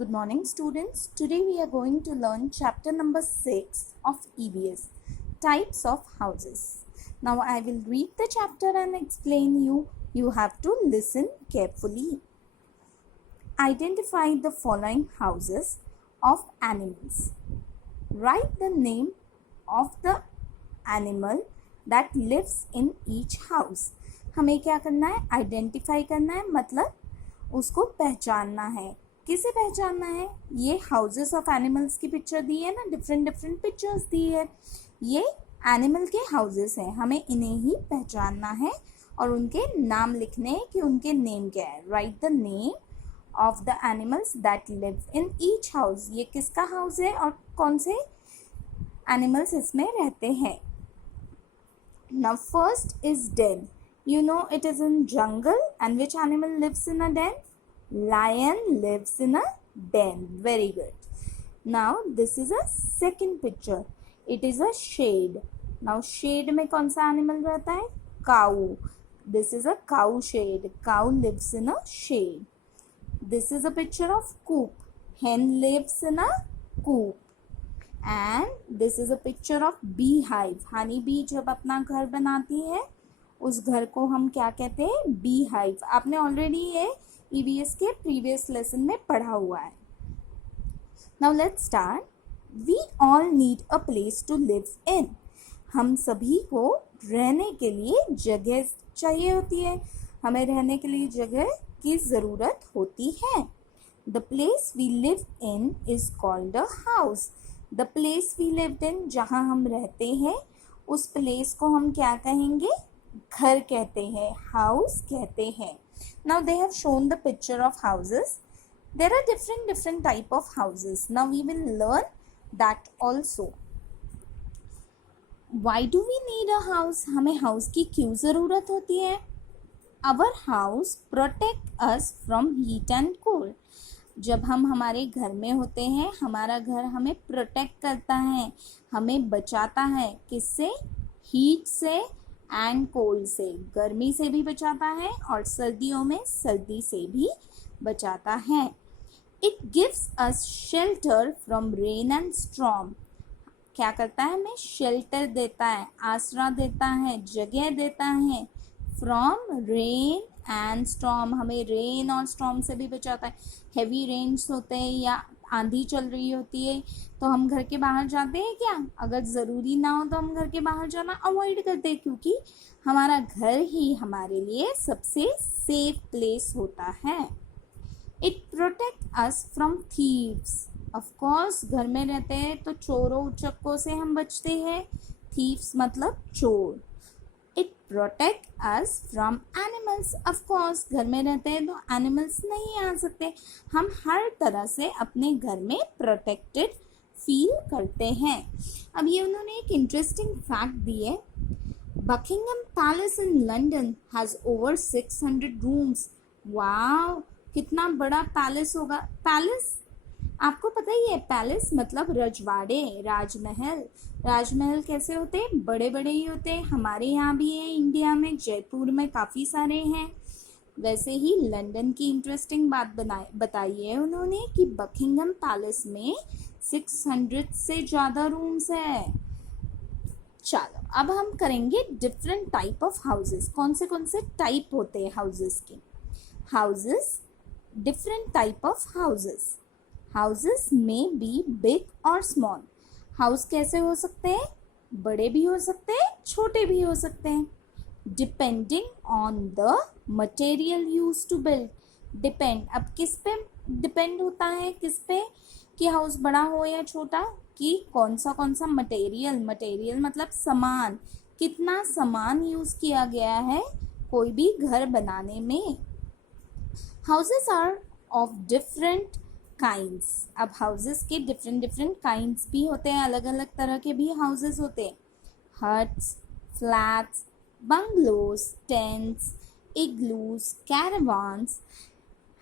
Good morning, students. Today we are going to learn chapter number 6 of EVS, Types of Houses. Now I will read the chapter and explain you. You have to listen carefully. Identify the following houses of animals. Write the name of the animal that lives in each house. हमें क्या करना है? Identify करना है, मतलब उसको पहचानना है. किसे पहचानना है? ये हाउसेस ऑफ एनिमल्स की पिक्चर दी है ना, डिफरेंट डिफरेंट पिक्चर्स दी है. ये एनिमल के हाउसेस हैं, हमें इन्हें ही पहचानना है और उनके नाम लिखने हैं कि उनके नेम क्या है. Right the name of the animals that live in each house. ये किसका हाउस है और कौन से एनिमल्स इसमें रहते हैं. Now first is den. You know it is in jungle, and which animal lives in a den? Lion lives in a den. Very good. Now this is a second picture. It is a shade. Now shade में कौन सा animal रहता है? Cow. This is a cow shade. Cow lives in a shade. This is a picture of coop. Hen lives in a coop. And this is a picture of beehive. honey bee जब अपना घर बनाती है उस घर को हम क्या कहते हैं? beehive. आपने ऑलरेडी ये EVS के प्रीवियस लेसन में पढ़ा हुआ है. Now let's start. We all need a place to live in. हम सभी को रहने के लिए जगह चाहिए होती है. हमें रहने के लिए जगह की ज़रूरत होती है. The place we live in is called a house. The place we lived in, जहाँ हम रहते हैं उस प्लेस को हम क्या कहेंगे? घर कहते हैं, हाउस कहते हैं. Now they have shown the picture of houses. There are different type of houses. Now we will learn that also. Why do we need a house? हमें हाउस की क्यों ज़रूरत होती है? Our house protect us from heat and cold. जब हम हमारे घर में होते हैं हमारा घर हमें प्रोटेक्ट करता है, हमें बचाता है. किससे? हीट से एंड कोल्ड से. गर्मी से भी बचाता है और सर्दियों में सर्दी से भी बचाता है. It gives us shelter from rain and storm. क्या करता है? हमें शेल्टर देता है, आसरा देता है, जगह देता है. फ्रॉम रेन एंड स्टॉर्म, हमें रेन और स्टॉर्म से भी बचाता है. हैवी रेन्स होते हैं या आंधी चल रही होती है तो हम घर के बाहर जाते हैं क्या? अगर ज़रूरी ना हो तो हम घर के बाहर जाना अवॉइड करते हैं, क्योंकि हमारा घर ही हमारे लिए सबसे सेफ प्लेस होता है. It protect us from thieves. Of course घर में रहते हैं तो चोरों उचक्कों से हम बचते हैं. थीव्स मतलब चोर. It protect us from animals. Of course घर में रहते हैं तो एनिमल्स नहीं आ सकते. हम हर तरह से अपने घर में प्रोटेक्टेड फील करते हैं. अब ये उन्होंने एक इंटरेस्टिंग फैक्ट दी है. Buckingham Palace in London has over 600 rooms. Wow, कितना बड़ा पैलेस होगा. पैलेस आपको पता ही है, पैलेस मतलब रजवाड़े, राजमहल. राजमहल कैसे होते हैं? बड़े बड़े ही होते हैं. हमारे यहाँ भी है, इंडिया में जयपुर में काफ़ी सारे हैं. वैसे ही लंदन की इंटरेस्टिंग बात बताई है उन्होंने कि बकिंगम पैलेस में 600 से ज़्यादा रूम्स है. चलो अब हम करेंगे डिफरेंट टाइप ऑफ हाउसेस. कौन से टाइप होते हैं हाउसेस के? Houses, different type of houses. Houses में बी बिग और स्मॉल. हाउस कैसे हो सकते हैं? बड़े भी हो सकते हैं, छोटे भी हो सकते हैं. Depending on the material use to build. Depend, अब किस पे डिपेंड होता है? किस पे कि हाउस बड़ा हो या छोटा? कि कौन सा मटेरियल. मटेरियल मतलब सामान, कितना सामान यूज किया गया है कोई भी घर बनाने में. Houses are of different kinds. अब हाउसेस के डिफरेंट काइंड्स भी होते हैं, अलग अलग तरह के भी हाउसेस होते हैं. Huts, flats, bungalows, tents, igloos, caravans,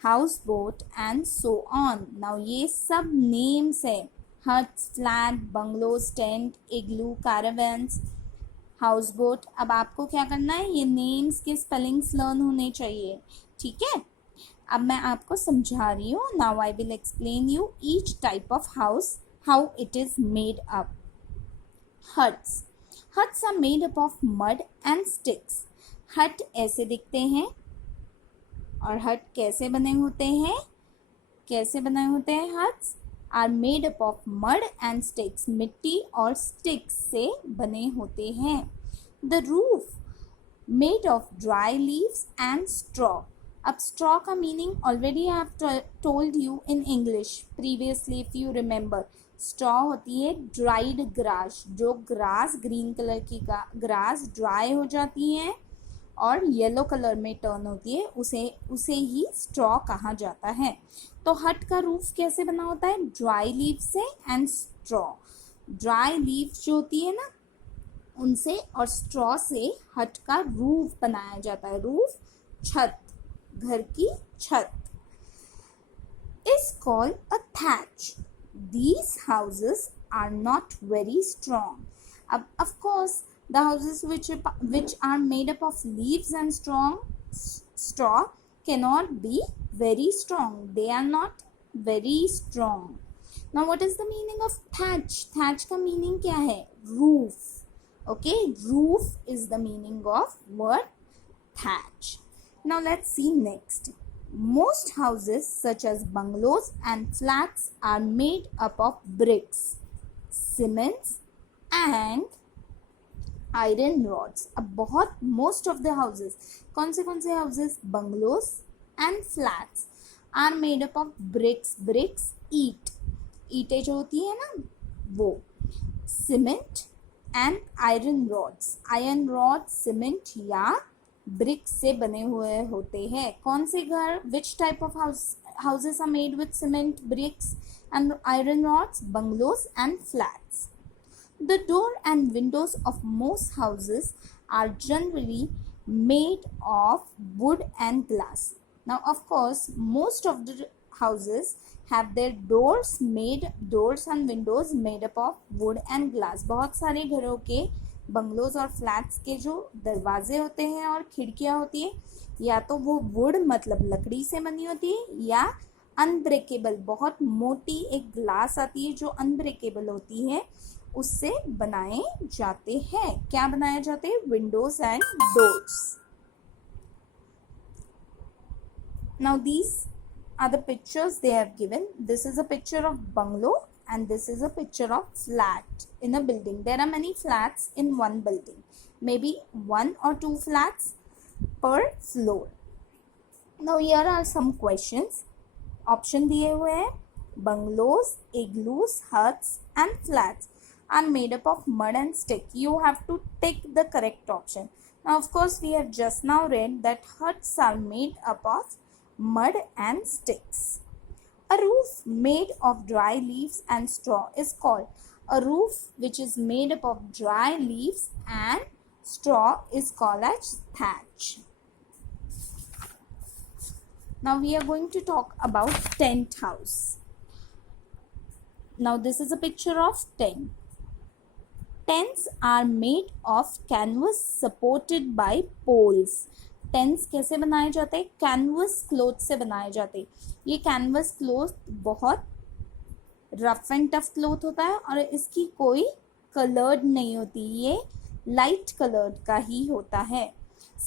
house boat and so on. Now ये सब नेम्स है. Huts, flat, bungalows, tent, igloo, caravans, house boat. अब आपको क्या करना है? ये नेम्स के स्पेलिंग्स लर्न होने चाहिए, ठीक है. अब मैं आपको समझा रही हूँ. Now I will explain you each type of house, how it is made up. Huts. Huts are made up of mud and sticks. Hut ऐसे दिखते हैं. और हट कैसे बने होते हैं? कैसे बने होते हैं huts? Are made up of mud and sticks. मिट्टी और स्टिक्स से बने होते हैं. The roof made of dry leaves and straw. अब स्ट्रॉ का meaning already I have told you in English previously if you remember. Straw होती है ड्राइड ग्रास. जो ग्रास ग्रीन कलर की ग्रास ड्राई हो जाती है और येलो कलर में टर्न होती है, उसे ही स्ट्रॉ कहा जाता है. तो हट का रूफ कैसे बना होता है? ड्राई लीव से एंड स्ट्रॉ. ड्राई लीव जो होती है ना उनसे और स्ट्रॉ से हट का रूफ बनाया जाता है. रूफ छत, घर की छत. Is called a thatch. These houses are not very strong. Of course, the houses which are made up of leaves and straw cannot be very strong. They are not very strong. Now, what is the meaning of thatch? Thatch का meaning क्या है? Roof. Okay, roof is the meaning of word thatch. Now, let's see next. Most houses such as bungalows and flats are made up of bricks, cements and iron rods. अब बहुत most of the houses, कौन से houses? Bungalows and flats are made up of bricks. Bricks ईंटें जो होती है ना वो. Cement and iron rods. Iron rods, cement या ब्रिक्स से बने हुए होते हैं. कौन से घर? Which type of houses are made with cement, bricks and iron rods? Bungalows and flats. The door and windows of most houses are generally made of wood and glass. Now, of course, most of the houses have their doors and windows made up of wood and glass. बहुत सारे घरों के bungalows और flats के जो दरवाजे होते हैं और खिड़कियां होती है या तो वो वुड मतलब लकड़ी से बनी होती है या अनब्रेकेबल बहुत मोटी एक ग्लास आती है जो अनब्रेकेबल होती है उससे बनाए जाते हैं. क्या बनाए जाते हैं? Windows and doors. Now these are the pictures they have given. This is a picture of bungalow and this is a picture of flat in a building. There are many flats in one building, maybe 1 or 2 flats per floor. Now here are some questions. Option दिए हुए हैं. Bungalows, igloos, huts and flats are made up of mud and stick. You have to take the correct option. Now of course we have just now read that huts are made up of mud and sticks. A roof made of dry leaves and straw is called. A roof which is made up of dry leaves and straw is called as thatch. Now we are going to talk about tent house. Now this is a picture of tent. Tents are made of canvas supported by poles. Tents कैसे बनाए जाते हैं? Canvas cloth से बनाए जाते हैं. ये canvas cloth बहुत रफ एंड टफ क्लॉथ होता है और इसकी कोई कलर्ड नहीं होती. ये लाइट कलर्ड का ही होता है.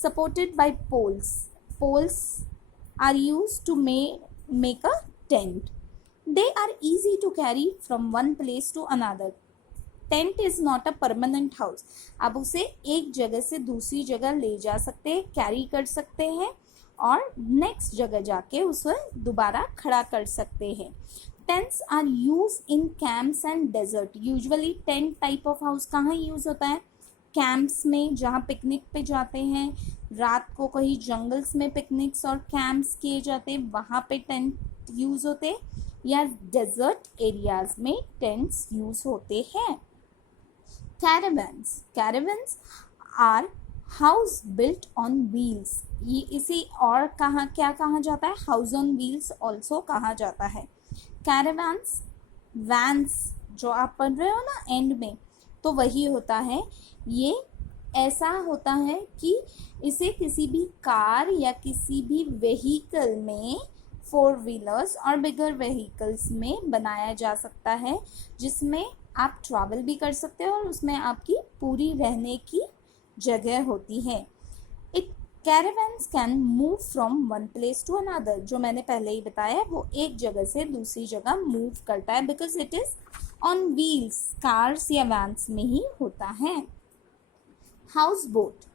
Supported by poles. Poles are used to make a tent. They are easy to carry from one place to another. Tent is not a permanent house. आप उसे एक जगह से दूसरी जगह ले जा सकते हैं, कैरी कर सकते हैं और नेक्स्ट जगह जाके उसे दोबारा खड़ा कर सकते हैं. Tents are use in camps and desert. Usually tent type of house कहाँ यूज होता है? कैंप्स में, जहाँ पिकनिक पे जाते हैं रात को, कहीं जंगल्स में पिकनिक्स और कैंप्स किए जाते हैं वहाँ पे टेंट यूज होते हैं, या डेजर्ट एरियाज में टेंट्स यूज होते हैं. Caravans are house built on wheels. ये इसी और क्या कहा जाता है? हाउस ऑन व्हील्स ऑल्सो कहा जाता है. Caravans, वैन्स जो आप पढ़ रहे हो ना एंड में, तो वही होता है. ये ऐसा होता है कि इसे किसी भी कार या किसी भी व्हीकल में फोर व्हीलर्स और बिगर व्हीकल्स में बनाया जा सकता है, जिसमें आप ट्रैवल भी कर सकते हो और उसमें आपकी पूरी रहने की जगह होती है। It caravans can move from one place to another, जो मैंने पहले ही बताया, वो एक जगह से दूसरी जगह मूव करता है because it is on wheels, cars या वैन्स में ही होता है। House boat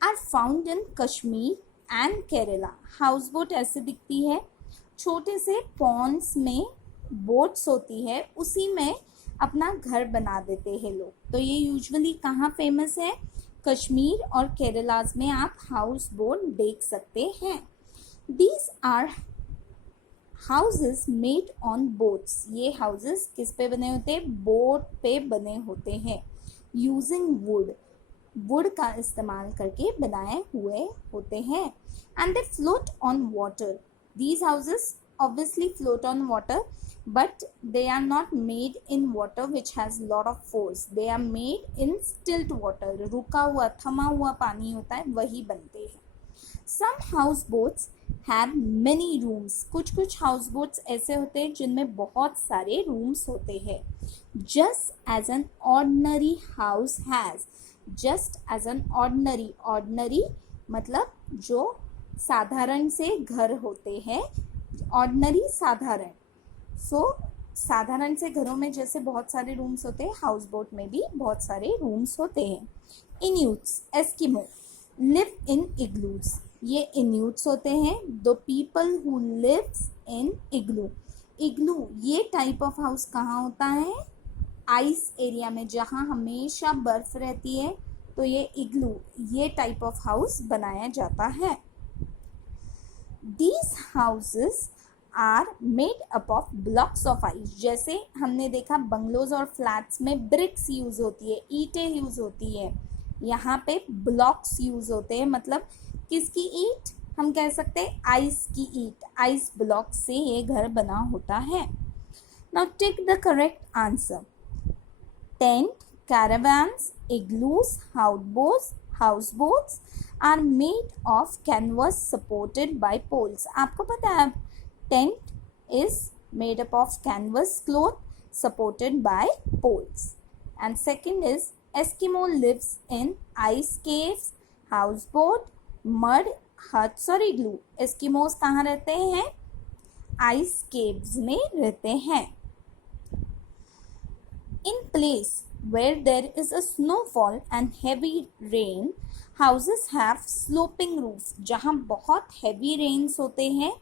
are found in Kashmir and Kerala. House boat ऐसे दिखती है, छोटे से पॉन्ड्स में बोट्स होती है, उसी में अपना घर बना देते हैं लोग। तो ये यूजुअली कहाँ फेमस है? कश्मीर और केरलाज में आप हाउस बोट देख सकते हैं। These are houses made on boats. ये हाउसेस किस पे बने होते हैं? बोट पे बने होते हैं। यूजिंग वुड का इस्तेमाल करके बनाए हुए होते हैं। And they float on water. These houses obviously float on water, but they are not made in water which has lot of force. They are made in stilt water. रुका हुआ, थमा हुआ पानी होता है, वही बनते हैं। Some house boats have many rooms. कुछ house boats ऐसे होते हैं जिनमें बहुत सारे rooms होते हैं। Just as an ordinary house has. Just as an ordinary मतलब जो साधारण से घर होते हैं, ऑर्डिनरी साधारण। साधारण से घरों में जैसे बहुत सारे रूम्स होते हैं, हाउस बोट में भी बहुत सारे रूम्स होते हैं। Inuits, Eskimo live in igloos. ये इन्यूट्स होते हैं, the people who lives in igloo. Igloo ये टाइप ऑफ हाउस कहाँ होता है? आइस एरिया में, जहाँ हमेशा बर्फ रहती है, तो ये इग्लू, ये टाइप ऑफ हाउस बनाया जाता है। These houses are made up of blocks of ice. जैसे हमने देखा बंगलोज और फ्लैट्स में ब्रिक्स यूज होती है, ईंटें यूज होती है, यहाँ पे ब्लॉक्स यूज होते हैं। मतलब किसकी ईंट? हम कह सकते हैं आइस की ईंट, आइस ब्लॉक से ये घर बना होता है। Now take the correct answer. Tent, caravans, igloos, houseboats are made of canvas supported by poles. आपको पता है tent is made up of canvas cloth supported by poles. And second is Eskimo lives in ice caves, houseboat, mud huts और igloo. Eskimos कहाँ रहते हैं? ice caves में रहते हैं। In place where there is a snowfall and heavy rain, houses have sloping roof. जहाँ बहुत heavy rains होते हैं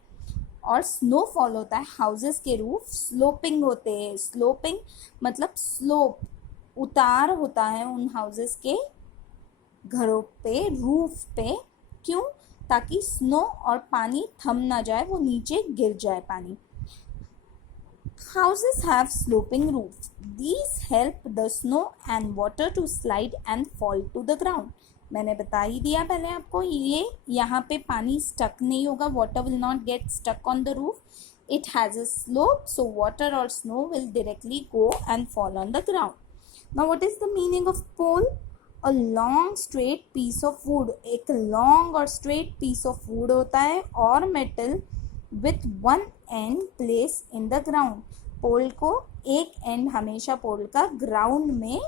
और snowfall होता है, houses के roof sloping होते हैं। sloping मतलब slope, उतार होता है उन houses के घरों पे, roof पे। क्यों? ताकि snow और पानी थम ना जाए, वो नीचे गिर जाए पानी। Houses have sloping roofs. These help the snow and water to slide and fall to the ground. मैंने बता ही दिया पहले आपको, ये यहाँ पे पानी स्टक नहीं होगा, water will not get stuck on the roof. It has a slope, so water or snow will directly go and fall on the ground. Now what is the meaning of pole? A long straight piece of wood. एक long और straight piece of wood होता है और metal with one end placed in the ground. पोल को एक and हमेशा पोल का ground में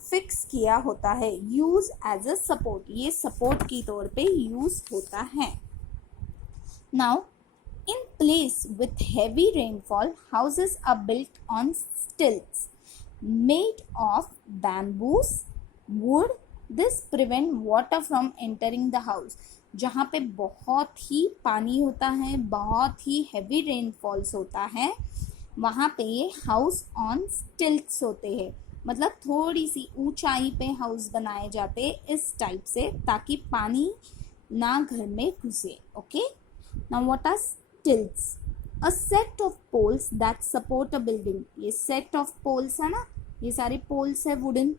फिक्स किया होता है। यूज एज अ सपोर्ट, ये सपोर्ट की तौर पे यूज होता है। Now in place with heavy rainfall houses are built on stilts made of bamboos wood. This prevent water from entering the house. जहाँ पे बहुत ही पानी होता है, बहुत ही हैवी रेनफॉल्स होता है, वहाँ पे ये हाउस ऑन स्टिल्ट्स होते हैं। मतलब थोड़ी सी ऊंचाई पे हाउस बनाए जाते हैं इस टाइप से, ताकि पानी ना घर में घुसे। Okay, now what are stilts? A set of poles that support a building. ये सेट ऑफ पोल्स है ना, ये सारे पोल्स है वुडन,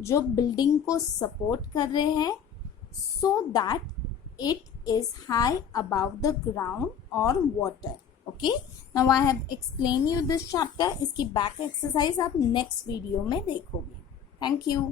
जो बिल्डिंग को सपोर्ट कर रहे हैं, so that it is high above the ground or water. Okay, now I have explained you this chapter. इसकी back exercise आप next video में देखोगे. Thank you.